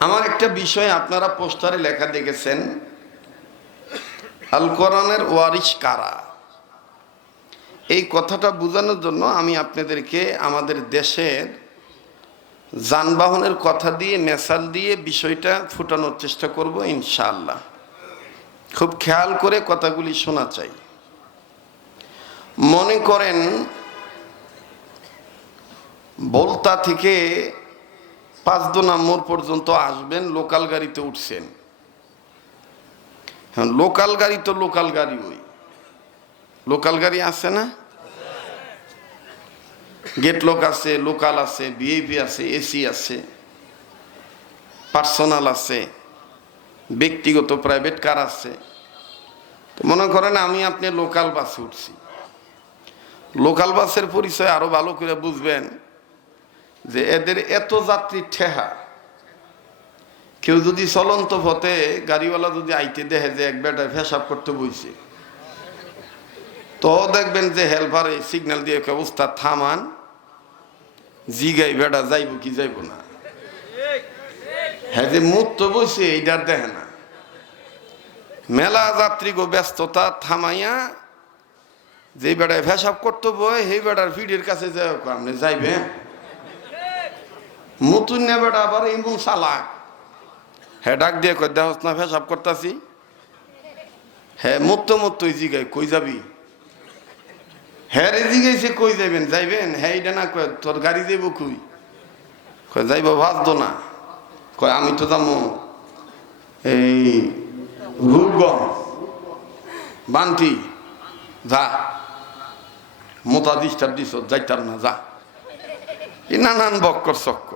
আমার একটা বিষয় আপনারা পোস্টারে লেখা দেখেছেন। আল কোরআনের ওয়ারিশ কারা? এই কথাটা বোঝানোর জন্য আমি আপনাদেরকে আমাদের দেশের যানবাহনের কথা দিয়ে মেসাল দিয়ে বিষয়টা ফুটানোর চেষ্টা করব ইনশাআল্লাহ। খুব খেয়াল করে কথাগুলি শোনা চাই। মনে করেন, বলতা থেকে পাঁচদোনা মোড় পর্যন্ত আসবেন, লোকাল গাড়িতে উঠছেন। হ্যাঁ লোকাল গাড়ি তো লোকাল গাড়ি ওই। লোকাল গাড়ি আছে না? গেট লোক আছে, লোকাল আছে বিএপি আছে এসি আছে, পার্সোনাল আছে, ব্যক্তিগত প্রাইভেট কার আছে। তো মনে করেন আমি আপনি লোকাল বাসে উঠছি। লোকাল বাসের পরিচয় আরও ভালো করে বুঝবেন। যে এদের এত যাত্রী ঠেহা। কেউ যদি চলন্ত পথে গাড়িওয়ালা যদি আইতে দেখে যে এক বেটায় ফেসাব করতে বইছে, তো দেখবেন যে হেল্পারে সিগন্যাল দিয়ে অবস্থা থামান। জিগাই, বেটা, যাইব কি যাইব না। হ্যাঁ যে মুখ তো বসে এইটার দেখে না। মেলা যাত্রী গো ব্যস্ততা থামাইয়া যে বেটায় ফেসাব করতে বই সেই বেটার ফিডের কাছে যাই আপনি যাইবে নতুন নে আবার এমন চালাক। হ্যাঁ ডাক দিয়ে কই দেহস না ফেসাব করতাছি? হ্যাঁ মুক্ত মুক্ত জিগাই, কই যাবি? হ্যাঁ রে জিগাইছে কই যাবেন যাইবেন? হ্যাঁ এটা না কয়, তোর গাড়ি যাইব কই? কয়, যাইব ভাজতো না। কয়, আমি তো যাব এই রূপগঞ্জ বান্টি, যা। মোতা ডিস্টার দিস যাইতাম না, যা। নানান বক্কর চক্কর।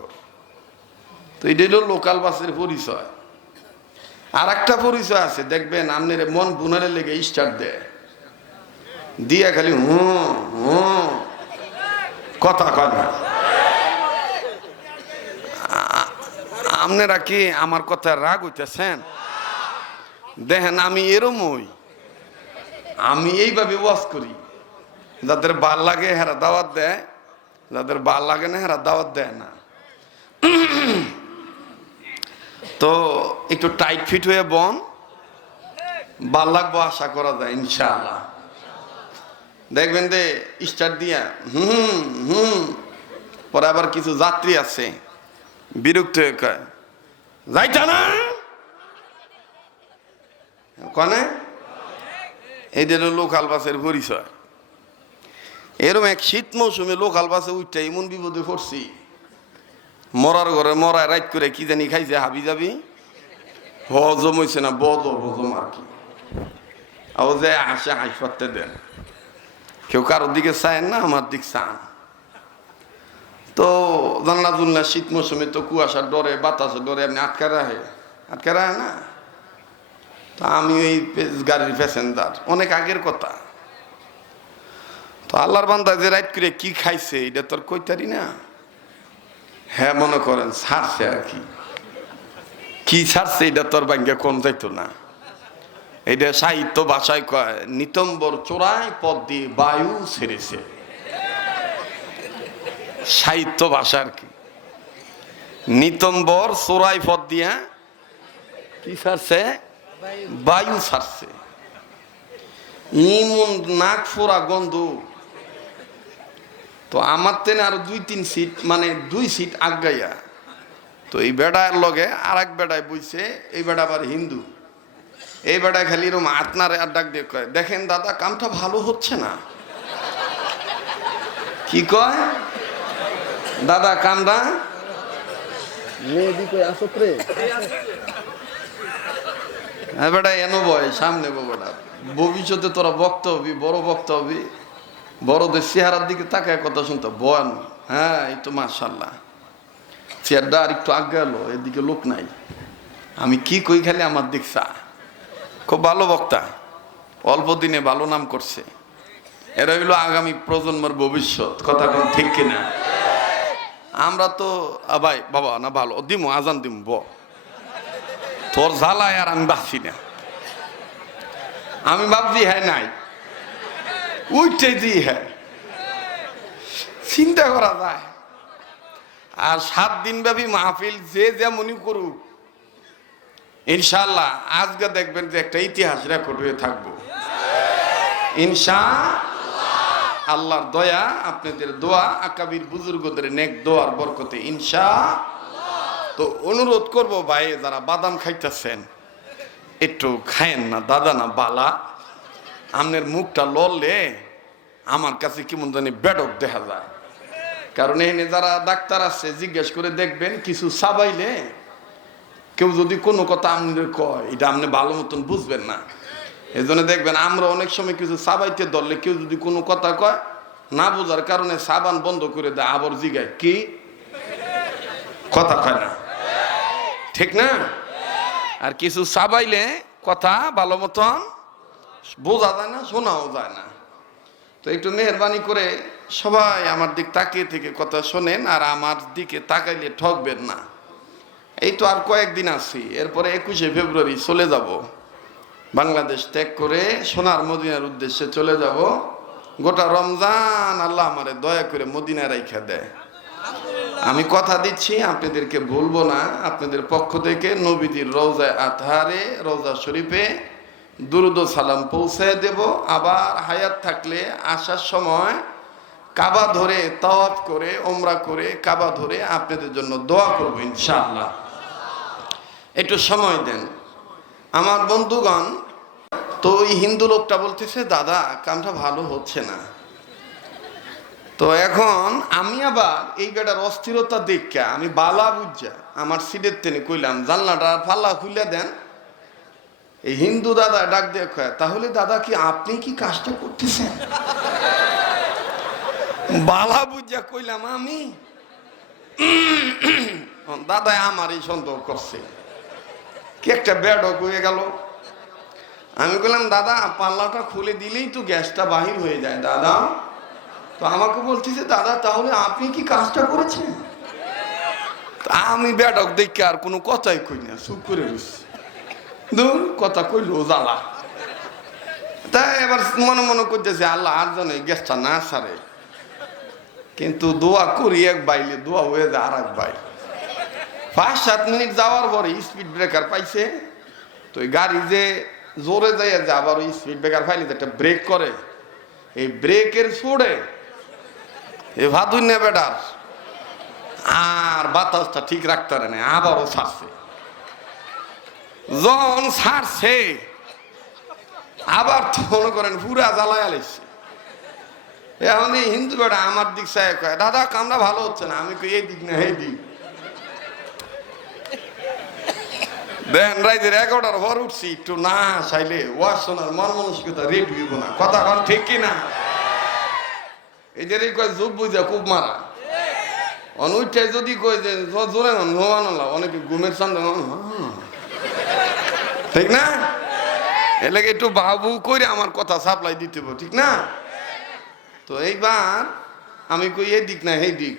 তো এটা হলো লোকাল বাসের পরিচয়। আর একটা পরিচয় আছে, দেখবেন আপনার মন বুনারে লেগে স্টার্ট দেয়। দিয়া খালি হুঁ হুঁ, কথা না। আপনারা কি আমার কথা রাগ হইতেছেন? দেখেন আমি এরম ওই আমি এইভাবে ওয়াজ করি। যাদের ভালো লাগে হেরা দাওয়াত দেয়, যাদের ভালো লাগে না হেরা দাওয়াত দেয় না। তো একটু টাইট ফিট হয়ে বন। ভালো লাগবো আশা করা যায়, ইনশাআল্লাহ। দেখবেন যে স্টার্ট দিয়া, হুম হুম, পরে আবার কিছু যাত্রী আছে, বিরক্ত হয়ে কয়, যাইতা না? কনে যে লোকাল বাসের পরিচয়। এরম এক শীত মৌসুমে লোকাল বাসে উঠতে এমন বিপদে পড়ছি। মরার ঘরে মরায় রাইট করে কি জানি খাইছে, হাবি যাবি হজম হয়েছে না বদ, হজম আর কি? আও যে হাসে হাস দেন। কেউ কারোর দিকে চায় না, আমার দিক চান। তো জানলা জুনলা শীত মৌসুমে তো কুয়াশার ডরে বাতাসের ডরে আপনি আটকা রাখে। আটকা রাখে না? তা আমি ওই গাড়ির প্যাসেঞ্জার, অনেক আগের কথা। তো আল্লাহর বান্দা যে রাইট করে কি খাইছে, এটা তোর কইতারি না। হ্যাঁ মনে করেন, ছাড়ছে আর কি। কি ছাড়ছে এটা তোর ব্যাংকে কোন যাইতো না। এটা সাহিত্য ভাষায় কয়, নিতম্বর চোরাই পদ দিয়ে বায়ু ছেড়েছে। সাহিত্য ভাষা আর কি। নিতম্বর চোরাই পদ দিয়া কি ছাড়ছে? বায়ু ছাড়ছে। ইমন নাক ফোরা গন্ধ তো আমার তেনে আরও দুই তিন সিট মানে দুই সিট আগাইয়া। তো এই বেড়ার লগে আর এক বেড়ায় বইছে এই বেড়া আবার হিন্দু। এই বেড়ায় খালি এরকম আপনারে আর ডাক দিয়ে কয় দেখেন দাদা কামটা ভালো হচ্ছে না। কি কয়? দাদা কামটা? বেটা এনো বয় সামনে বেটা ভবিষ্যতে তোরা বক্ত হবি বড় বক্ত হবি। বড়দের চেহারার দিকে তাকায় কথা শুনতো, বয়ান হ্যাঁ এই তো মার্শাল্লাহ চেয়ারটা আর একটু আগে এদিকে লোক নাই। আমি কি কই খালি আমার চা খুব ভালো বক্তা, অল্প দিনে ভালো নাম করছে। এরা হইল আগামী প্রজন্মের ভবিষ্যৎ, কথা কোন ঠিক কিনা? আমরা তো ভাই, বাবা, না ভালো, দিমু, আজান দিম, ব। তোর জ্বালায় আর আমি বাঁচি না। আমি ভাবছি হ্যাঁ নাই। উঠতে দিই হ্যাঁ চিন্তা করা যায়। আর সাত দিন ব্যাপী মাহফিল যে যেমনই করুক ইনশাল্লাহ আজকে দেখবেন যে একটা ইতিহাস রেকর্ড হয়ে থাকব। ইনশা আল্লাহর দয়া, আপনাদের দোয়া, আকাবির বুজুর্গদের নেক দোয়ার বরকতে ইনশা তো অনুরোধ করব ভাই, যারা বাদাম খাইতেছেন, একটু খায়েন না, দাদা না বালা। আমনের মুখটা লড়লে আমার কাছে কেমন জানি বেডক দেখা যায়। কারণ এখানে যারা ডাক্তার আছে, জিজ্ঞেস করে দেখবেন, কিছু সাবাইলে কেউ যদি কোনো কথা আপনাদের কয়, এটা আপনি ভালো মতন বুঝবেন না। এই জন্য দেখবেন, আমরা অনেক সময় কিছু সাবাইতে ধরলে কেউ যদি কোনো কথা কয়, না বোঝার কারণে সাবান বন্ধ করে দেয়, আবার জিগায়, কি? কথা কয় না। ঠিক না? আর কিছু সাবাইলে কথা ভালো মতন বোঝা যায় না, শোনাও যায় না। তো একটু মেহরবানি করে সবাই আমার দিক তাকিয়ে থেকে কথা শোনেন আর আমার দিকে তাকাইলে ঠকবেন না। এই তো আর কয়েকদিন আছি, এরপরে একুশে ফেব্রুয়ারি চলে যাব। বাংলাদেশ ত্যাগ করে সোনার মদিনার উদ্দেশ্যে চলে যাব। গোটা রমজান আল্লাহ আমারে দয়া করে মদিনা রাইখা দেয়। আমি কথা দিচ্ছি, আপনাদেরকে বলব না। আপনাদের পক্ষ থেকে নবীজির রোজায় আতহারে রোজা শরীফে দুরুদ সালাম পৌঁছে দেব। আবার হায়াত থাকলে আসার সময় কাবা ধরে তাওয়াফ করে ওমরা করে কাবা ধরে আপনাদের জন্য দোয়া করব ইনশাআল্লাহ। একটু সময় দেন। আমার বন্ধুগণ, তো ওই হিন্দু লোকটা বলতেছে, দাদা, কামটা ভালো হচ্ছে না। তো এখন আমি আবার এই বেটার অস্থিরতা দেখে, আমি বালা বুঝা, আমার সিটের টেনে কইলাম, জানলাটা ফাল্লা খুলে দেন। এই হিন্দু দাদা ডাক দিয়ে তাহলে দাদা কি আপনি কি কাজটা করতেছেন? বালা বুঝা কইলাম, আমি? দাদা আমার এই সন্দেহ করছে। কি একটা বেডক হয়ে গেল। আমি বললাম দাদা, পাল্লাটা খুলে দিলেই তো গ্যাসটা বাহির হয়ে যায়, দাদা। তো আমাকে বলতেছে, দাদা, তাহলে আপনি কি কাজটা করেছেন? আমি বেডক দেখে আর কোনো কথাই কই না, চুপ করে রয়েছি দূর কথা কইলো, জ্বালা। তাই এবার মনে মনে করতেছে, আল্লাহ আর জানে গ্যাসটা না সারে। কিন্তু দোয়া করি এক বাইলে দোয়া হয়ে যায় আর এক বাই পাঁচ, সাত মিনিট যাওয়ার পরে স্পিড ব্রেকার পাইছে। তো ওই গাড়ি যে জোরে যায় যে আবার ওই স্পিড ব্রেকার পাইলে একটা ব্রেক করে। এই ব্রেকের ছোড়ে এ ভাদুই না বেটার। আর বাতাসটা ঠিক রাখতে পারে না আবারও ছাড়ছে যখন ছাড়ছে আবার তো মনে করেন পুরা জ্বালায় আলাইছে এখন হিন্দু বেটা আমার দিক চায় কয়, দাদা কামটা ভালো হচ্ছে না। আমি এই দিক না, এই দিক। দেন রাইজের এগারোটার পর উঠছি, একটু না চাইলে ওয়াজ শোনার মন মানসিকতা রেড হইব না। কথা কন ঠিক কি না? এই যে কয় যুগ বুঝা খুব মারা। অনুইটাই যদি কই যে, জোরে নোয়ানো অনেকে ঘুমের সামনে ঠিক না? এলাকা একটু বাবু করে আমার কথা সাপ্লাই দিতে হবে, ঠিক না? তো এইবার আমি কই এই দিক না এই দিক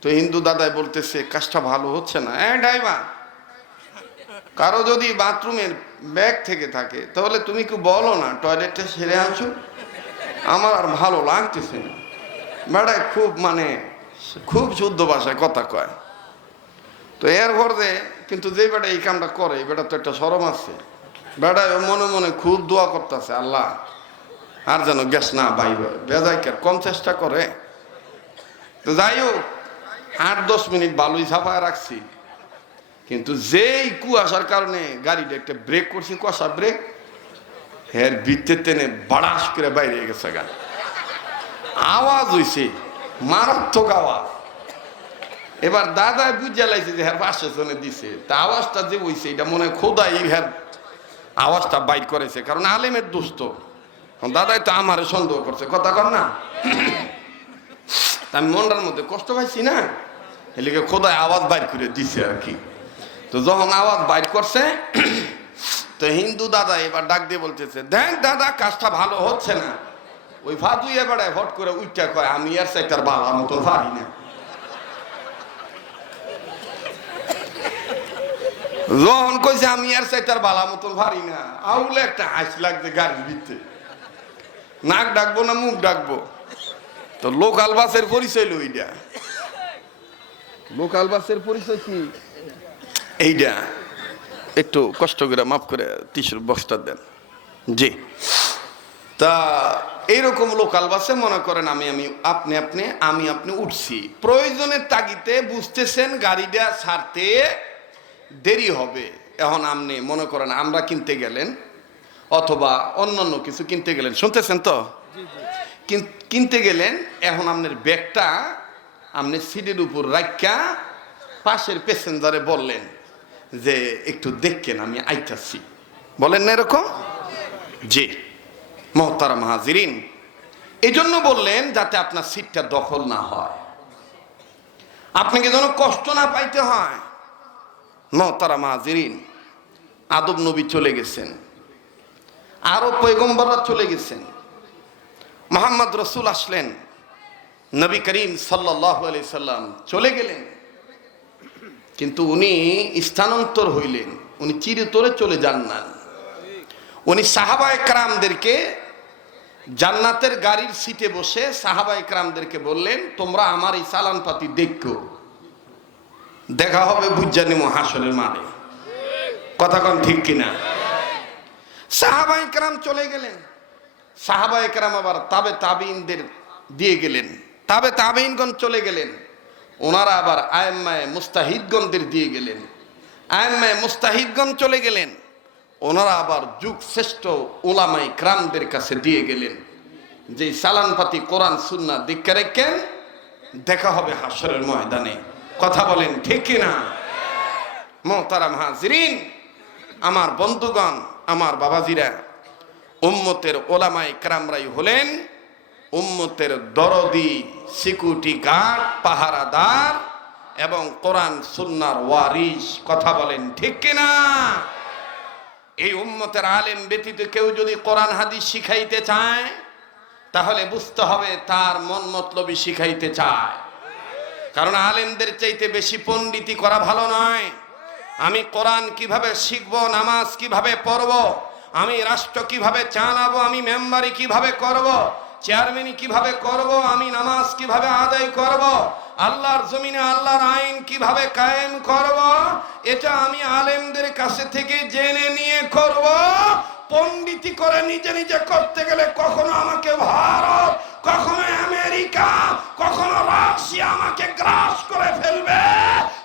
তো হিন্দু দাদাই বলতেছে, কাজটা ভালো হচ্ছে না। হ্যাঁ ড্রাইভার। কারও যদি বাথরুমের ব্যাগ থেকে থাকে, তাহলে তুমি কি বলো না, টয়লেটটা সেরে আসো? আমার আর ভালো লাগতেছে না। বেড়ায় খুব মানে খুব শুদ্ধ ভাষায় কথা কয়। তো এর পরে কিন্তু যে বেটা এই কামটা করে, এই বেটা তো একটা সরম আছে। বেড়ায় মনে মনে খুব দোয়া করতেছে, আল্লাহ, আর যেন গ্যাস না বাইর বেজাইকার কম চেষ্টা করে। তো যাই হোক, আট দশ মিনিট বালুই ছাপায় রাখছি। কিন্তু যেই কুয়াশার কারণে গাড়িটা একটা ব্রেক করছি কষা ব্রেক হের বৃত্তের টেনে বাড়াস করে বাইরে গেছে গা। আওয়াজ হইছে, মারাত্মক আওয়াজ। এবার দাদাই বুঝে লাইছে যে হ্যাঁ পাশে জনে দিছে। তা আওয়াজটা যে হইছে, এটা মনে হয় খোদাই হ্যাঁ আওয়াজটা বাইর করেছে, কারণ আলেমের দোস্ত দাদাই তো আমারে সন্দেহ করছে। কথা কর না? আমি মনটার মধ্যে কষ্ট পাইছি না? এলিকে খোদায় আওয়াজ বাইর করে দিছে আর কি। তো যখন আওয়াজ বাইর করছে, তো হিন্দু দাদা এবার ডাক দিয়ে বলতেছে, দেখ দাদা, কাজটা ভালো হচ্ছে না। ওই ভাদুই এবারে হট করে উইটা কয়, আমি আর সেটার বালা মতো পারি না। যখন কইছে আমি আর সেটার বালা মতন পারি না। আউলে একটা হাসি লাগছে গাড়ির ভিতরে। নাক ডাকবো না মুখ ডাকবো? তো লোকাল বাসের পরিচয় লইডা লোকাল বাসের পরিচয় কি? এইটা একটু কষ্ট করে মাফ করে টিসুর বক্সটা দেন। জি। তা এইরকম লোকাল বাসে মনে করেন আমি আমি আপনি আপনি আমি আপনি উঠছি। প্রয়োজনের তাগিতে বুঝতেছেন গাড়িটা ছাড়তে দেরি হবে। এখন আপনি মনে করেন আমরা কিনতে গেলেন অথবা অন্যান্য কিছু কিনতে গেলেন। শুনতেছেন তো? কিন- কিনতে গেলেন এখন আপনার ব্যাগটা আপনি সিটের উপর রাখা পাশের প্যাসেঞ্জারে বললেন যে একটু দেখেন আমি আইতাছি। বলেন না এরকম? জি। মহতারা মাহাজিরিন এই জন্য বললেন যাতে আপনার সিটটা দখল না হয়। আপনাকে যেন কষ্ট না পাইতে হয়। মহতারা মাহাজিরিন, আদব নবী চলে গেছেন। আরও পয়গম্বররা চলে গেছেন। মোহাম্মদ রসুল আসলেন। নবী করিম সাল্লাহ আলি সাল্লাম চলে গেলেন। কিন্তু উনি স্থানান্তর হইলেন। উনি চিরতরে চলে যান না উনি সাহাবা একরামদেরকে জান্নাতের গাড়ির সিটে বসে সাহাবা একরামদেরকে বললেন, তোমরা আমার এই চালান পাতি দেখো। দেখা হবে বুঝজানি মহাসনের মানে কথা কন ঠিক কিনা? সাহাবা একরাম চলে গেলেন। সাহাবা একরাম আবার তাবে তাবিনদের দিয়ে গেলেন। তাবে তাবিনগণ চলে গেলেন। ওনারা আবার আয়ম্মায় মুস্তাহিদগণদের দিয়ে গেলেন। আয়ম্মায় মুস্তাহিদগণ চলে গেলেন। ওনারা আবার যুগ শ্রেষ্ঠ ওলামাই ক্রামদের কাছে দিয়ে গেলেন। যে সালানপাতি কোরআন সুন্না দীক্ষা রেখেন, দেখা হবে হাসরের ময়দানে। কথা বলেন, ঠিক কিনা? মোহতারাম হাজিরিন, আমার বন্ধুগণ, আমার বাবাজিরা, উম্মতের ওলামাই ক্রামরাই হলেন উম্মতের দরদি সিকুটি গার্ড, পাহারাদার এবং কোরআন, সুন্নার ওয়ারিস কথা বলেন, ঠিক কিনা? এই উম্মতের আলেম ব্যতীত কেউ যদি কোরআন, হাদিস শিখাইতে চায়, তাহলে বুঝতে হবে তার মন মতলবই শিখাইতে চায়। কারণ আলেমদের চাইতে বেশি পণ্ডিতি করা ভালো নয়। আমি কোরআন কীভাবে শিখব, নামাজ কীভাবে পড়ব, আমি রাষ্ট্র কীভাবে চালাবো, আমি মেম্বারি কীভাবে করব চেয়ারম্যানই কীভাবে করব, আমি নামাজ কীভাবে আদায় করব, আল্লাহর জমিনে আল্লাহর আইন কীভাবে কায়েম করব, এটা আমি আলেমদের কাছে থেকে জেনে নিয়ে করব। পণ্ডিতি করে নিজে নিজে করতে গেলে কখনো আমাকে ভারত, কখনো আমেরিকা, কখনো রাশিয়া আমাকে গ্রাস করে ফেলবে।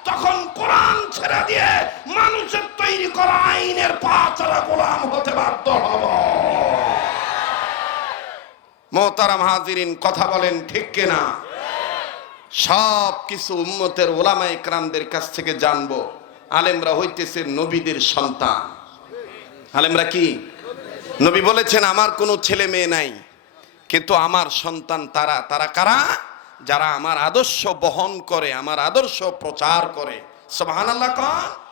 তখন কোরআন ছেড়ে দিয়ে মানুষের তৈরি করা আইনের পাচারা গোলাম হতে বাধ্য হব। মোহতারাম হাজিরিন, কথা বলেন ঠিক কিনা? সব কিছু উম্মতের ওলামা ইকরামদের কাছ থেকে জানব। আলেমরা হইতেছে নবীদের সন্তান। আলেমরা কি? নবী বলেছেন, আমার কোনো ছেলে মেয়ে নাই, কিন্তু আমার সন্তান তারা। তারা কারা? যারা আমার আদর্শ বহন করে, আমার আদর্শ প্রচার করে। সোহান আল্লাহ কন।